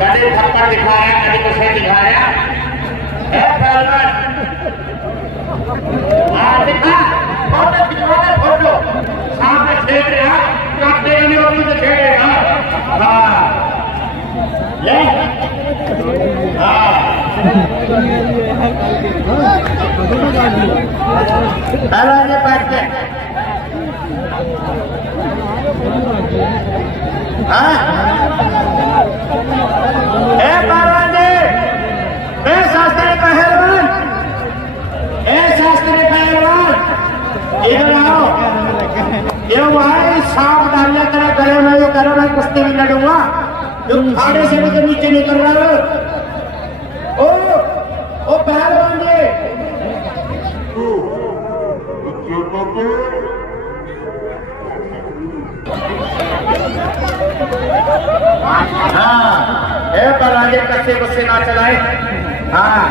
कभी थप्पड़ दिखाया, कभी कुछ दिखाया। पहलवान दिखा फोटो खिंचवाना, फोटो सामने छेड़ रहा, काटने नहीं होती तो छेड़ेगा। हाँ ले पहलवान ने बैठ के पहलवान जी, शास्त्री पहलवान, शास्त्री पहलवान इधर आओ। ये भाई सांप डालने तेरे गले में, ये करो मैं कुश्ती में लड़ूंगा। जो खाड़े से भी नीचे निकल रहा है। ओ पहलवान जी, हाँ पर आगे कच्चे गुस्से ना चलाए। हाँ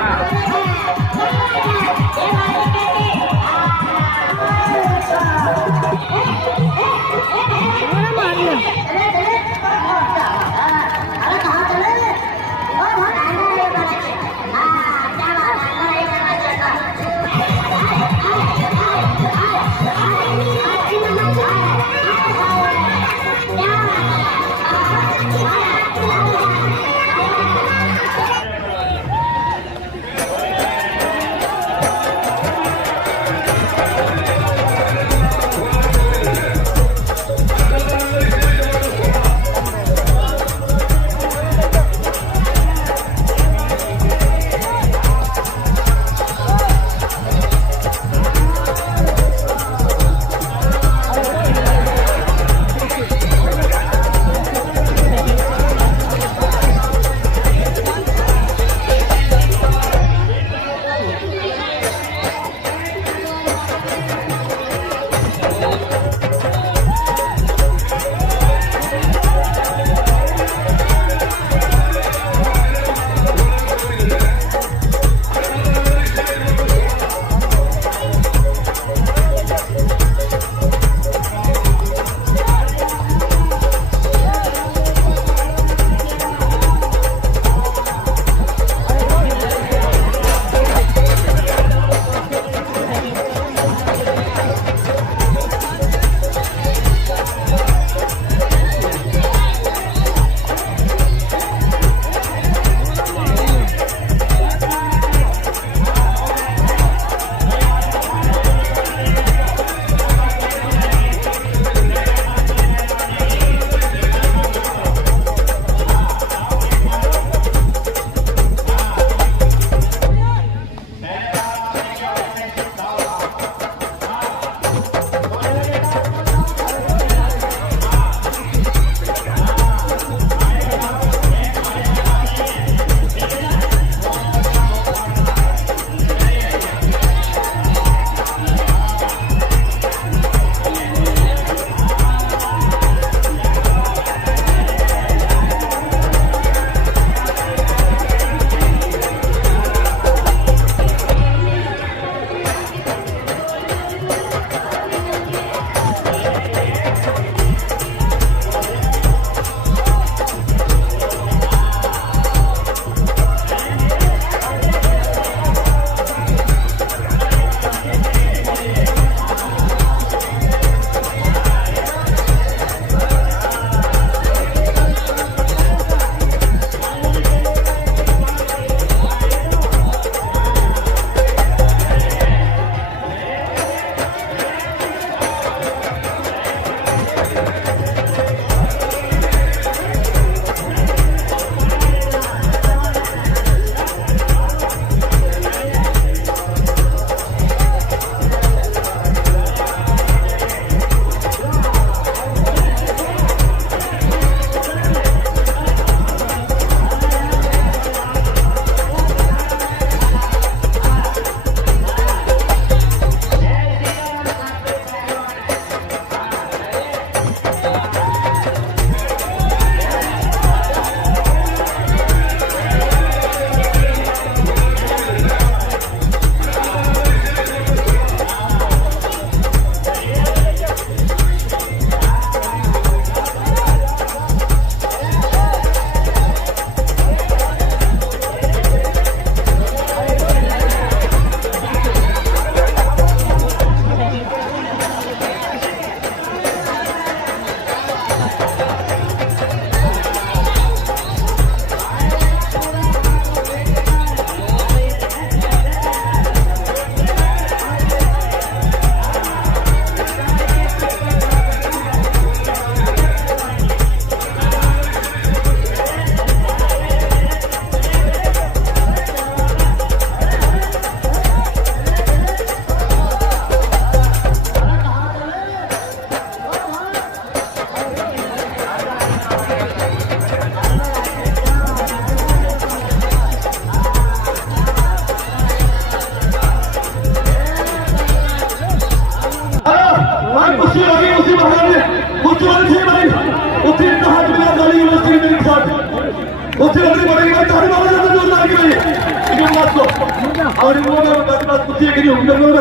सारी बात कुत्ती है कि नहीं उनके लोग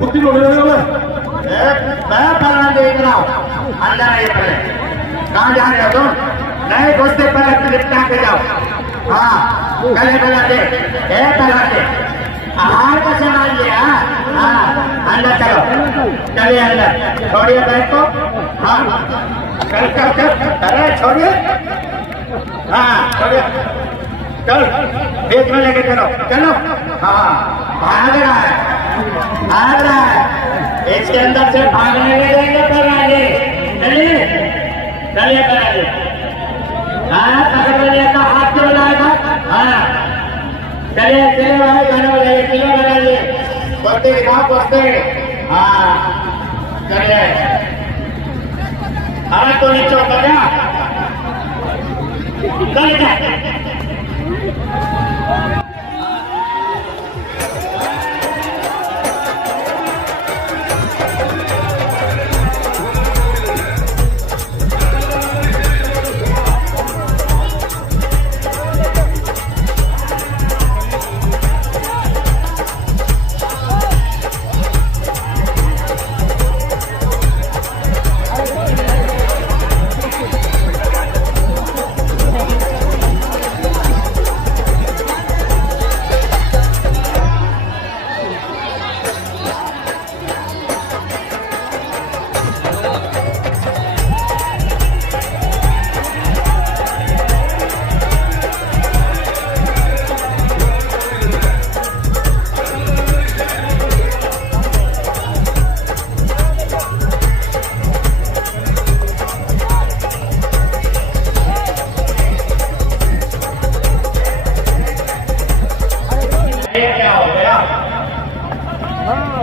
कुत्ती लोग मैं पहला देख रहा हूँ अंदर आइए पहले। कहाँ जा रहे हो तुम? नहीं घुसते पहले लिपटा के जाओ। हाँ पहले पहला दे पहला दे आहार का सामान लिया। हाँ अंदर चलो चलिए अंदर छोड़िए बैग को। हाँ चल चल चल अरे छोड़िए। हाँ छोड़िए चल बेच में लेके चलो चलो। हाँ भाग रहा है इसके अंदर से भागने में जाएंगे पर आगे चलिए चलिए पर आगे। हाँ पकड़ का हाथ क्यों लगाएगा? हाँ चलिए चलिए भाई गाना बजाइए किलो लगाइए बढ़ते दिखाओ बढ़ते। हाँ चलिए हाथ तो नीचे ऊपर जा चल जा।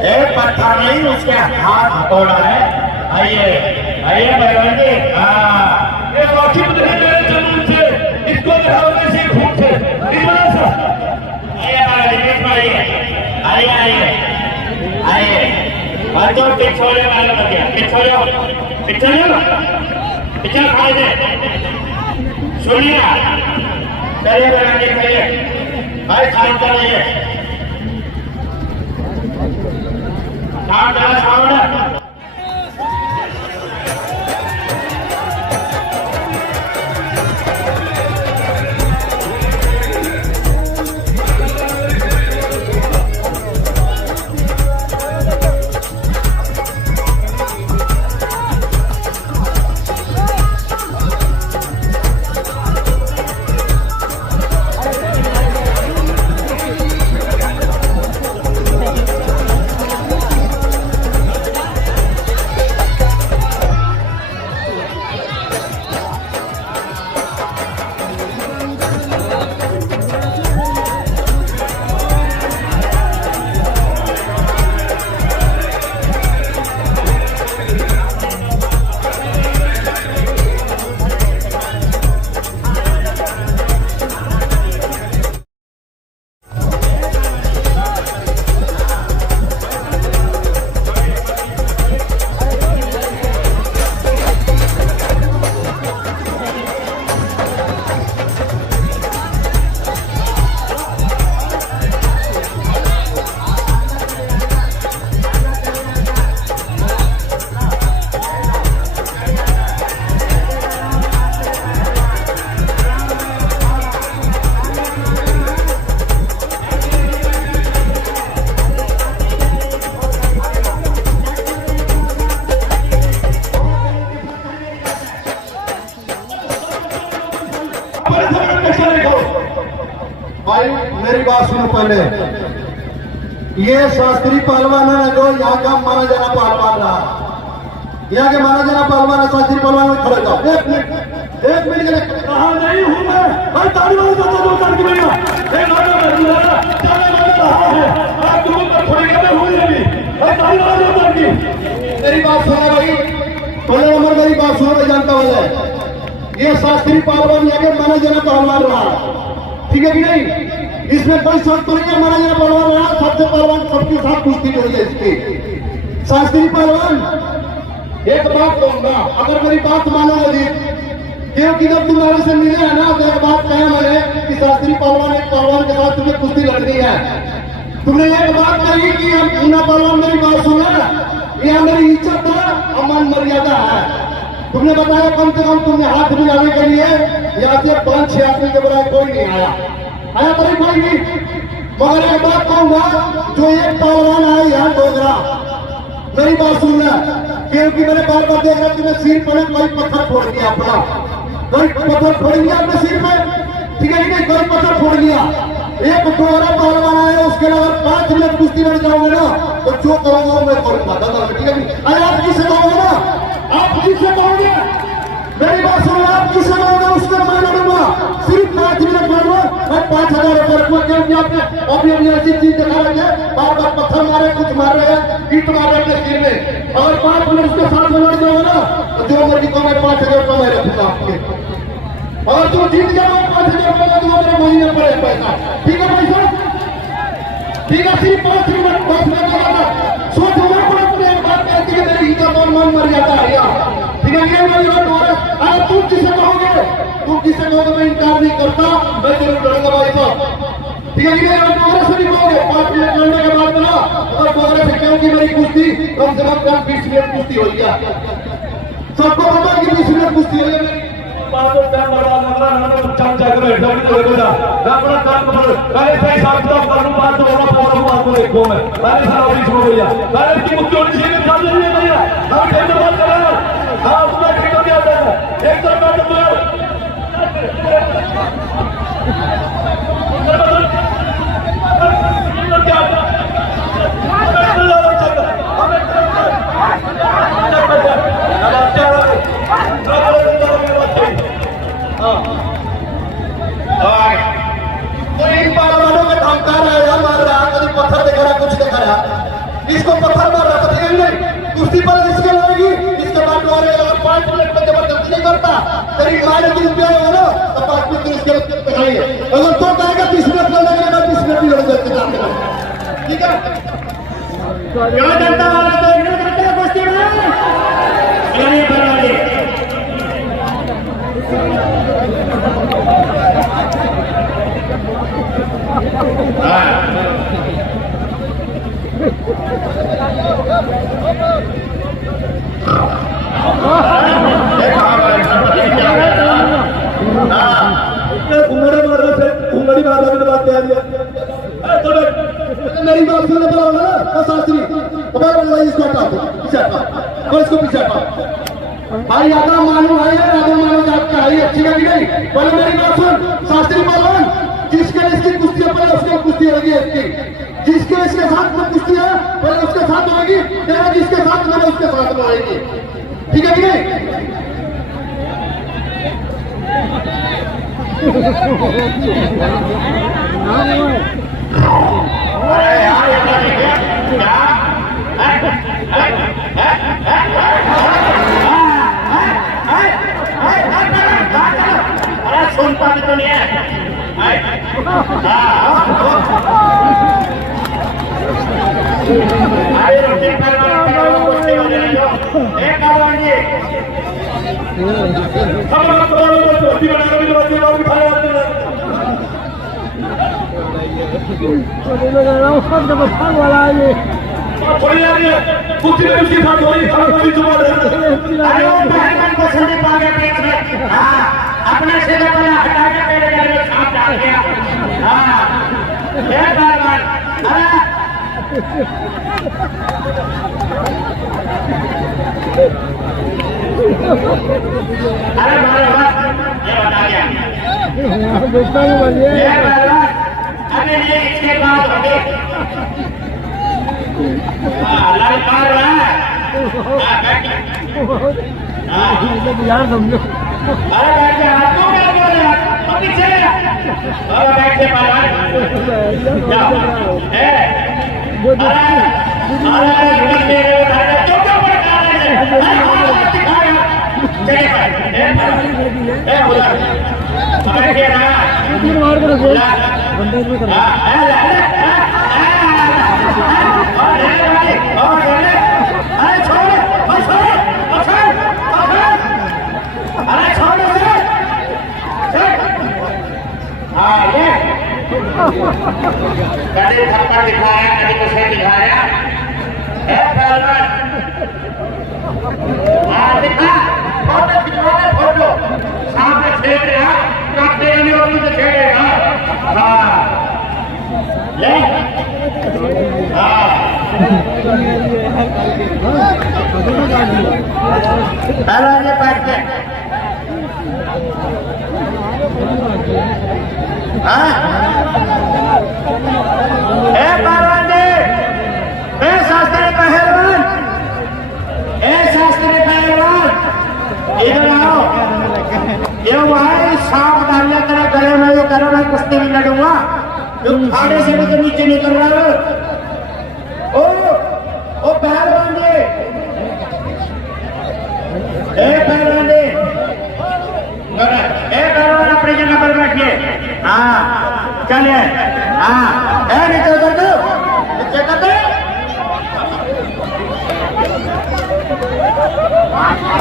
एक पत्थर नहीं उसके हाथ हथौड़ा है। आइए आइए बलवंत जी। ये वाकिफ नहीं मेरे जमीन से इसको दिखाओ किसी खून से आइए आइए आइए आइए और जो पिछोड़े वाले बतिया पिछोड़े पिछले खाए दे सुनिए चलिए बलवंत जी चलिए भाई खान चलिए सावधान भाई मेरी बात सुनो पहले। ये शास्त्री पहलवान है जो यहाँ का माना जाना पहलवान रहा। यहाँ के माना जाना पहलवान है शास्त्री पहलवान में खड़े जाओ। एक मिनट के लिए कहा नहीं हूँ मैं भाई ताली वाले बता दो ताली की बढ़िया एक नाटक है तुम्हारा चलने वाला रहा है आप तुम पर थोड़ी गलत हुई है भाई ताली वाले दो ताली की। मेरी बात सुनो भाई पहले नंबर मेरी बात सुनो मैं जानता हूँ ये शास्त्री पहलवान यहाँ के माना जाना पहलवान रहा। ठीक है कि नहीं? इसमें कोई शर्त तो नहीं है माना जाना पहलवान रहा सबसे पहलवान सबके साथ कुश्ती करी है इसकी। शास्त्री पहलवान एक बात कहूंगा अगर मेरी बात मानो यदि क्योंकि जब तुम्हारे से मिले है ना तो एक बात कहे मैंने कि शास्त्री पहलवान एक पहलवान के साथ तुम्हें कुश्ती लड़नी है तुमने एक बात कही कि हम पूना पहलवान मेरी बात सुना ना, यह मेरी इज्जत है, अमान मर्यादा है। तुमने बताया कम से कम तुमने हाथ मिलाने के लिए यहाँ से 5-6 आदमी के बराबर कोई नहीं आया, आया भाई कोई नहीं। मगर एक बात कहूंगा, जो एक पहलवान आया यहाँ डोगरा, मेरी बात सुनना, क्योंकि मैंने बार बार देख रहा तुमने सिर पर कोई पत्थर फोड़ दिया अपना, कोई पत्थर फोड़ दिया अपने सिर में, ठीक है नहीं, कोई पत्थर फोड़ दिया। एक डोगरा पहलवान आया, उसके अलावा 5 मिनट कुश्ती लड़ जाओगे ना तो जो कहोगे मैं करूंगा दादा, ठीक है नहीं। अरे आप किसे कहोगे ना, आप किसे कहोगे, मेरी बात सुनो, आप किसे कहोगे उसको मैं लड़ूंगा, सिर्फ 5 मिनट लड़ूंगा और 5,000 रुपये रखूंगा। क्योंकि आपने अभी ऐसी चीज दिखा रहे हैं, बार बार पत्थर मारे, कुछ मार रहे हैं, ईट मार रहे हैं सिर में, अगर 5 मिनट उसके साथ में लड़ जाओगे ना तो जो मर्जी को मैं 5,000 रुपये मैं रखूंगा आपके। और तुम जीत जाओ 5,000 रुपये का तुम्हारे महीने पर है पैसा, ठीक है पैसा, ठीक है। सिर्फ 5 मिनट लगा, सोच एक बात कहती है मेरी इज्जत और मान मर जाता है यार, ठीक है। ये मेरी बात हो रहा है। अरे तुम किसे कहोगे, तुम किसे कहोगे, मैं इनकार नहीं करता, मैं जरूर लड़ूंगा भाई साहब, ठीक है। ये डोगरे से नहीं कहोगे, 5 मिनट लड़ने के बाद ना, अगर डोगरे से कहोगे मेरी कुश्ती कम से कम 20 मिनट कुश्ती हो गया, सबको पता कि 20 मिनट कुश्ती हो गई। तो इन पहलवानों का धमकार है, मार रहा, कभी पत्थर दिखा रहा, कुछ दिखा रहा, इसको पत्थर मार रहा था, नहीं कुश्ती पर इसके लगेगी, इसके बाद अगर 5 मिनट में जबरदस्ती नहीं करता, करीब मारे 30 रुपया होगा ना तो 5 मिनट इसके दिखाएंगे, अगर तो कहेगा 30 मिनट लड़ेगा ना 20 मिनट भी लड़ सकते, ठीक है। क्या जनता वाला तो इग्नोर करते हैं कुश्ती में, मेरी बात सुनने वाला होगा ना शास्त्री, इसको हटा दो, पीछे हटा, इसको पीछे हटा भाई, आधा मानो भाई, आधा मानो जात का है, अच्छी है कि नहीं। पहले मेरी बात सुन, शास्त्री पहलवान, जिसके इसकी कुश्ती है पहले उसकी कुश्ती होगी, इसकी जिसके इसके साथ में कुश्ती है पहले उसके साथ होगी, तेरा जिसके साथ में उसके साथ में आएगी, ठीक है कि नहीं। सुन पाते तो नहीं है, रोटी कुश्ती हो जाएगी, कुछ उसके साथ संदीप आ गया, अपने से हटा के मेरे घर में सांप डाल गया, अरे मारो ये बता गया, अरे ये इसके बाद लड़कार रहा है, यार समझो, अरे बैठ के हाथ को क्या बोल रहे हैं, पीछे बैठ के पाला कभी थप्पड़ दिखाया कभी कुछ दिखाया है पहलवान हाँ दिखा फोटो खिंचवाना फोटो सामने छेड़ रहा काटने रहने वाली तो छेड़ेगा हाँ ले हाँ पहलवान ये बैठ के हाँ ए पहलवान जी ए शास्त्री पहलवान ए शास्त्री पहलवान इधर आओ ये भाई सांप डाल लिया तेरे गले में ये करो मैं कुश्ती भी लड़ूंगा जो खाड़े से भी नीचे निकल रहा है ओ पहलवान जी ए पहलवान जी ए पहलवान अपनी जगह पर बैठिए हाँ चले हाँ ए नीचे कर दो नीचे कर दो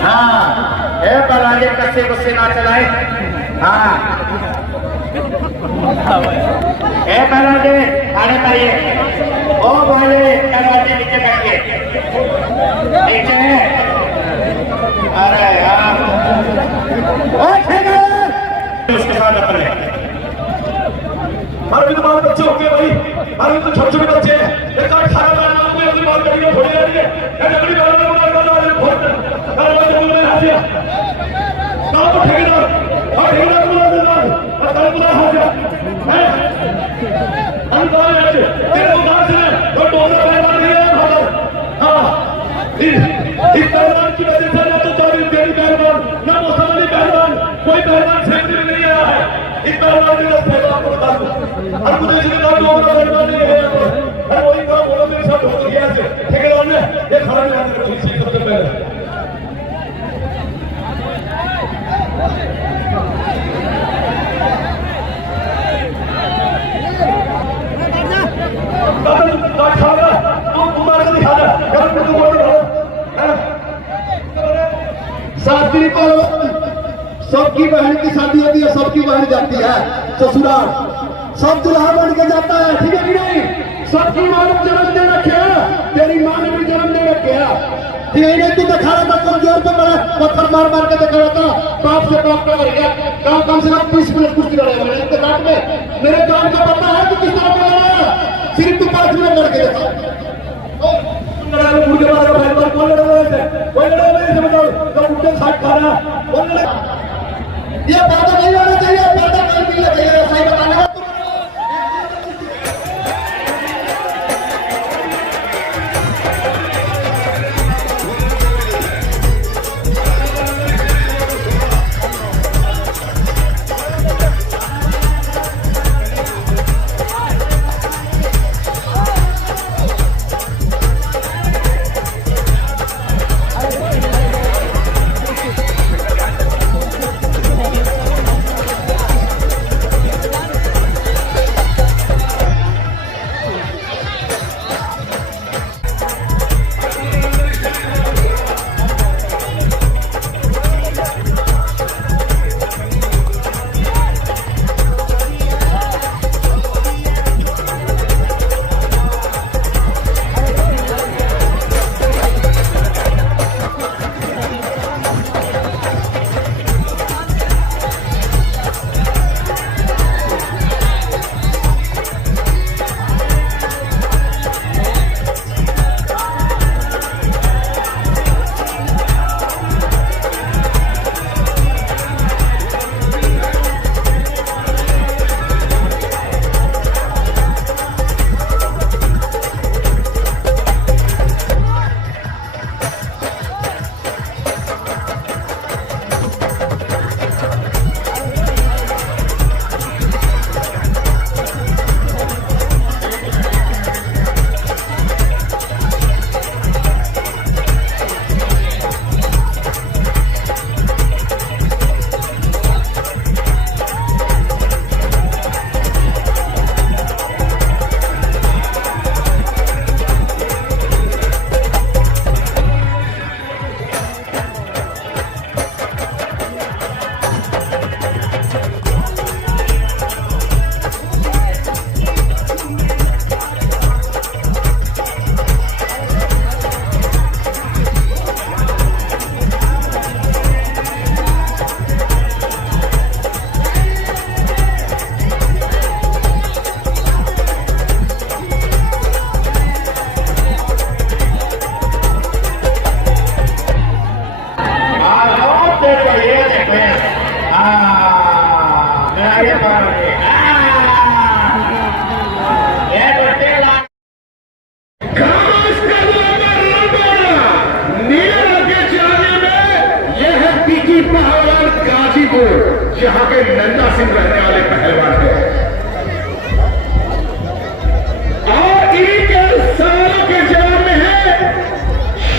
हाँ ए पहलवान जी कस्से गुस्से ना चलाए हाँ ए पहलवान जी खाने पाइए ओ भाई पहलवान जी नीचे बैठिए नीचे अरे यार ओ उसके साथ अपने हमारे तो बाल बच्चे हो गए भाई हमारे तो छोटे छोटे बच्चे हैं एक आठ खाना बनाना होगा अपनी बात करेंगे थोड़ी देर के मैं लकड़ी बाल में बाल करने वाले बहुत हमारे बच्चे बोल रहे हाथ दिया काम को ठेकेदार और ठेकेदार बुला देना और काम बुला हो गया हैं हम तो आए तेरे दुकान से और डोला पहलवान नहीं है भाई हाँ इस पहलवान की वजह से ना तो तारीफ तेरी पहलवान ना मौसम अली पहलवान कोई पहलवान सेंटर में नहीं आया है इस पहलवान की वजह से आपको बता दूं हर कुछ इसलिए काम तो पहलवान नहीं है हर वही काम बोलो मेरे साथ हो गया है ठेकेदार ने ये खड़ा नहीं आने को ठीक सबसे पहले शास्त्री पहलवान सबकी बहन की शादी होती है सबकी बहन जाती है ससुराल सब दुल्हा बन के जाता है ठीक है कि नहीं सबकी मां ने जन्म दे रखे तेरी मां ने भी जन्म दे रखे है तू दिखा रहा था कमजोर पे बड़ा पत्थर मार मार के दिखा रहा था बाप से बाप का गया कम से कम 30 मिनट कुछ लड़ेगा मैंने इतने काट में मेरे काम का पता है कि किस तरह का लड़ा सिर्फ तू 5 मिनट लड़के देखा मुझे बात पहलवान कौन लड़ रहे थे कोई लड़ा नहीं से बताओ तो उनके साथ खा रहा कौन लड़ा ये बात नहीं होना चाहिए बात नहीं होना चाहिए सही बताना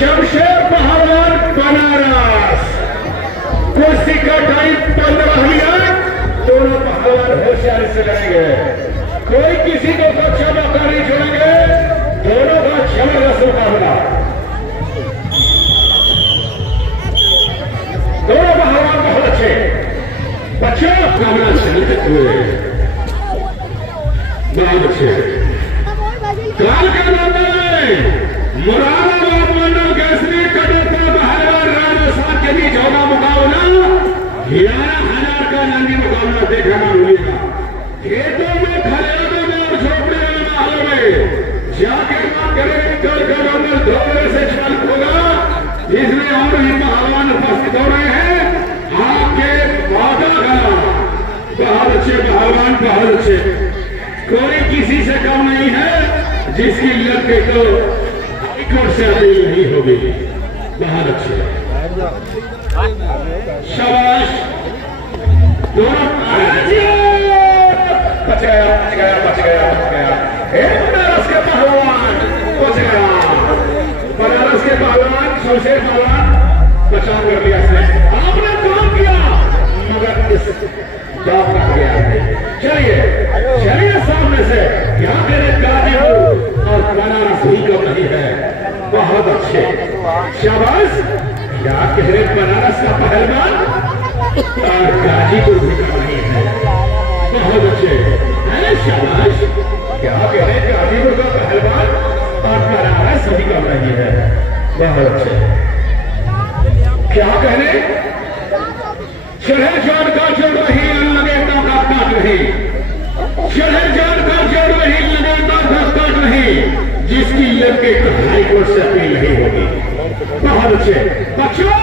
शमशेर पहलवान बनारस। कुश्ती का टाइम 15 मिनट। दोनों पहलवान होशियारी से लड़ेंगे, कोई किसी को बच्चा मौका नहीं छोड़ेंगे। दोनों का जबरदस्त मुकाबला। दोनों पहलवान बहुत अच्छे बच्चों मुकाबला चलते हुए बहुत अच्छे। काल के मैदान में मुरादाबाद मंडल केसरी कटोता पहलवान राजस्थान के बीच होगा मुकाबला। 11,000 का लंगी मुकाबला देखने को मिलेगा। खेतों में, खलिहानों में और झोपड़े वाले महलों में जाके कल का मंडल 2 बजे से चालू होगा। इसमें और भी पहलवान उपस्थित हो रहे हैं। आपके वादा करा बहुत अच्छे पहलवान, बहुत अच्छे, कोई किसी से कम नहीं है। जिसकी लड़के को हाईकोर्ट से अपील नहीं होगी। बहुत अच्छे, शाबाश। दोनों बच गया, बच गया, बच गया, बच गया। बनारस के पहलवान बच गया। बनारस के पहलवान शमशेर पहलवान बचाव कर लिया इसने। आपने काम किया मगर इस जॉब रख गया है। चलिए चलिए सामने से क्या करें। गाजीपुर और बनारस ही कम नहीं है। बहुत अच्छे, शाबाश। क्या कह रहे बनारस का पहलवान और गाजीपुर भी कम नहीं है। बहुत अच्छे हैं, शाबाश। क्या कह रहे गाजीपुर का पहलवान और बनारस भी कम नहीं है। बहुत अच्छे। क्या कह रहे शहर जान का जोड़ रही लगे का काट रही। शहर जान का जोड़ रही लगे का काट रही। जिसकी लड़के हाईकोर्ट से अपील नहीं होगी। बहुत अच्छे बच्चों,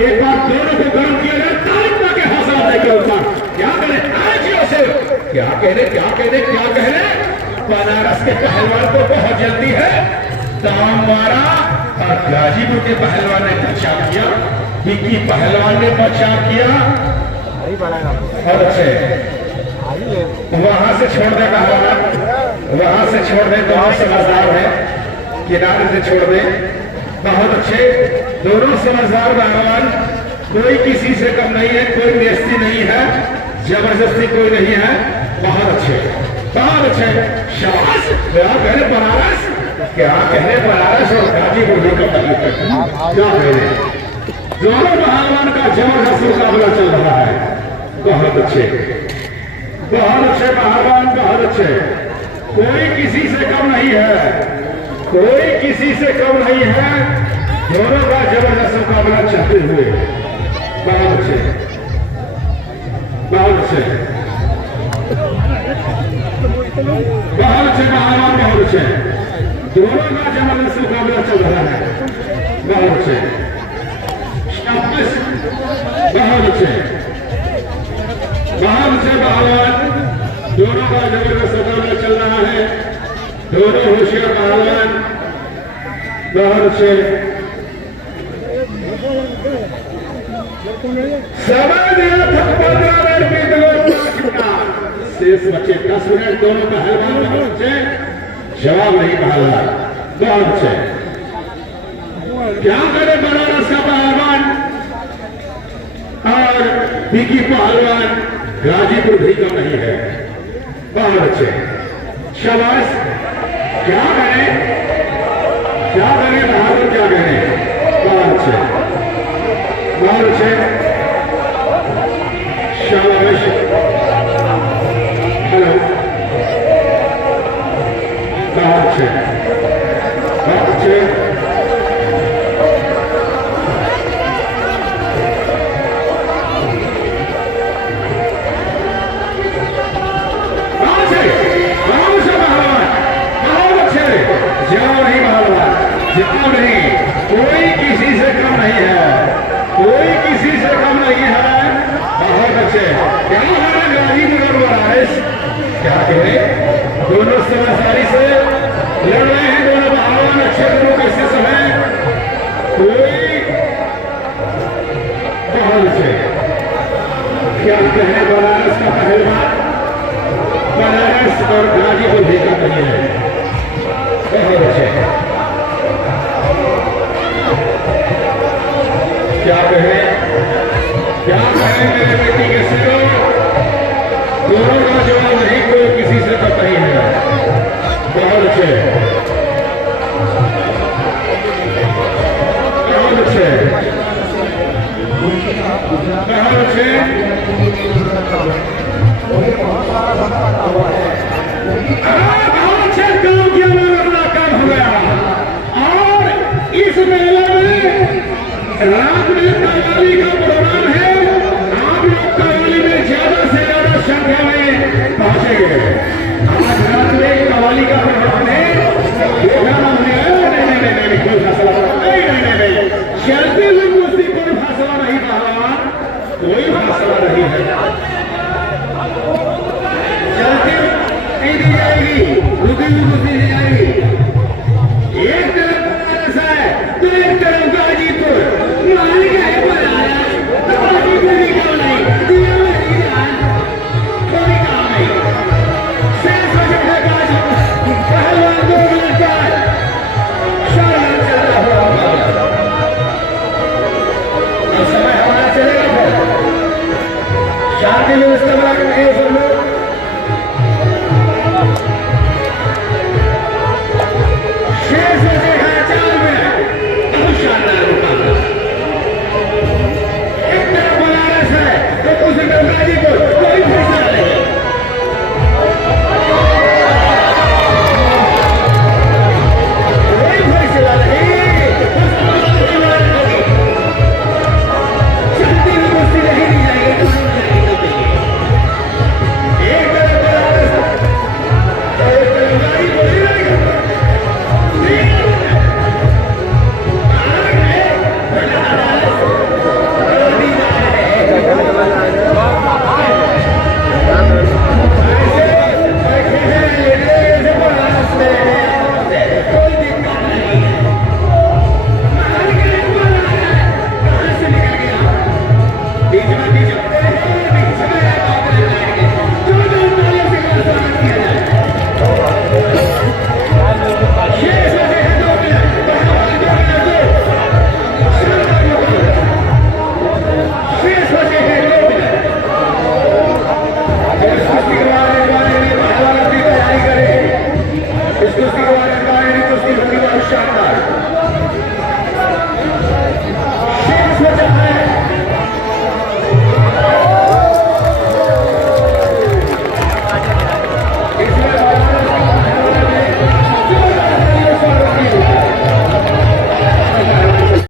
एक बार दोनों को गर्म किया जाए। तालिका के हौसला देकर ऊपर क्या करें आज से। क्या कह रहे, क्या कह रहे, क्या कह रहे। बनारस के पहलवान को बहुत जल्दी है। दाम मारा और गाजीपुर के पहलवान ने बचाव किया। विकी पहलवान ने बचाव किया। और अच्छे वहां से छोड़ दे पहलवान, वहां से छोड़ दे। दोनों समझदार है, किनारे से छोड़ दे। बहुत अच्छे, दोनों समझदार पहलवान। कोई किसी से कम नहीं है, कोई बेइज्जती नहीं है, जबरदस्ती कोई नहीं है। बहुत अच्छे, बहुत अच्छे, शाबाश। क्या कह रहे बनारस, क्या कह रहे बनारस और गाजीपुर भी कम नहीं है। क्या कह रहे दोनों पहलवान का जबरदस्त मुकाबला चल रहा है। बहुत अच्छे, बहुत अच्छे पहलवान, बहुत अच्छे। कोई किसी से कम नहीं है, कोई किसी से कम नहीं है। दोनों का जबरदस्त मुकाबला चलते हुए बहुत अच्छे, बहुत अच्छे, बहुत अच्छे पहलवान, बहुत अच्छे। दोनों का जबरदस्त मुकाबला चल रहा है। बहुत अच्छे, बहुत अच्छे, बहुत अच्छे पहलवान। दोनों का जबरदस्त मुकाबला चल रहा है। दोनों होशियार पहलवान, बहुत अच्छे। समय दिया था 15 मिनट। शेष बचे 10 मिनट। दोनों पहलवान बहुत अच्छे, जवाब नहीं पहलवान, बहुत अच्छे। क्या करे बनारस का पहलवान और विकी पहलवान। गाजीपुर भी कम नहीं है। बहुत अच्छे, शाबाश। क्या करें, क्या करें बहादुर, क्या करें। बहुत अच्छे, बहुत अच्छे, शाबाश। हेलो, बहुत अच्छे, बहुत अच्छे। जाओ नहीं, कोई किसी से कम नहीं है, कोई किसी से कम नहीं है। बहुत अच्छे, क्या हमारा गाजीपुर और बनारस, क्या कहें, दोनों समझदारी से लड़ रहे हैं। दोनों पहलवान अच्छे दोनों कैसे समय कोई बहुत अच्छे। क्या कहें बनारस का पहलवान, बनारस और गाजीपुर भी का नहीं है। बहुत अच्छे, बहुत अच्छे, बहुत अच्छे, बहुत अच्छे। बहुत अच्छे काम किया, अपना काम हो गया। और इस मेले में रात में कव्वाली का प्रोग्राम है। आप लोग कव्वाली में ज्यादा से ज्यादा संख्या में पहुंचेंगे। आज रात में कव्वाली का प्रोग्राम है। देखा हमने, नहीं, कोई फैसला नहीं, चलते हुए कुश्ती कोई फैसला नहीं पहलवान, कोई फैसला नहीं है। चलते नहीं दी जाएगी, रुकी हुई कुश्ती दी जाएगी। एक तरफ बनारस है तो एक तरफ गाजीपुर। मान गए बनारस तो गाजीपुर की क्यों नहीं? दिया नहीं जान, कोई काम नहीं। शेष वजह है गाजीपुर। पहलवान 2 मिनट बाद शानदार चल रहा होगा। अब समय हमारा चलेगा फिर। शांति व्यवस्था बना कर रखिए सब लोग। शेष वजह है 4 मिनट। बहुत शानदार मुकाबला। एक तरफ बनारस है तो दूसरी तरफ गाजीपुर। कोई फैसला नहीं, कोई फैसला नहीं। चलती हुई कुश्ती नहीं दी जाएगी। एक तरफ बनारस तो एक तरफ गाजीपुर। शानदार।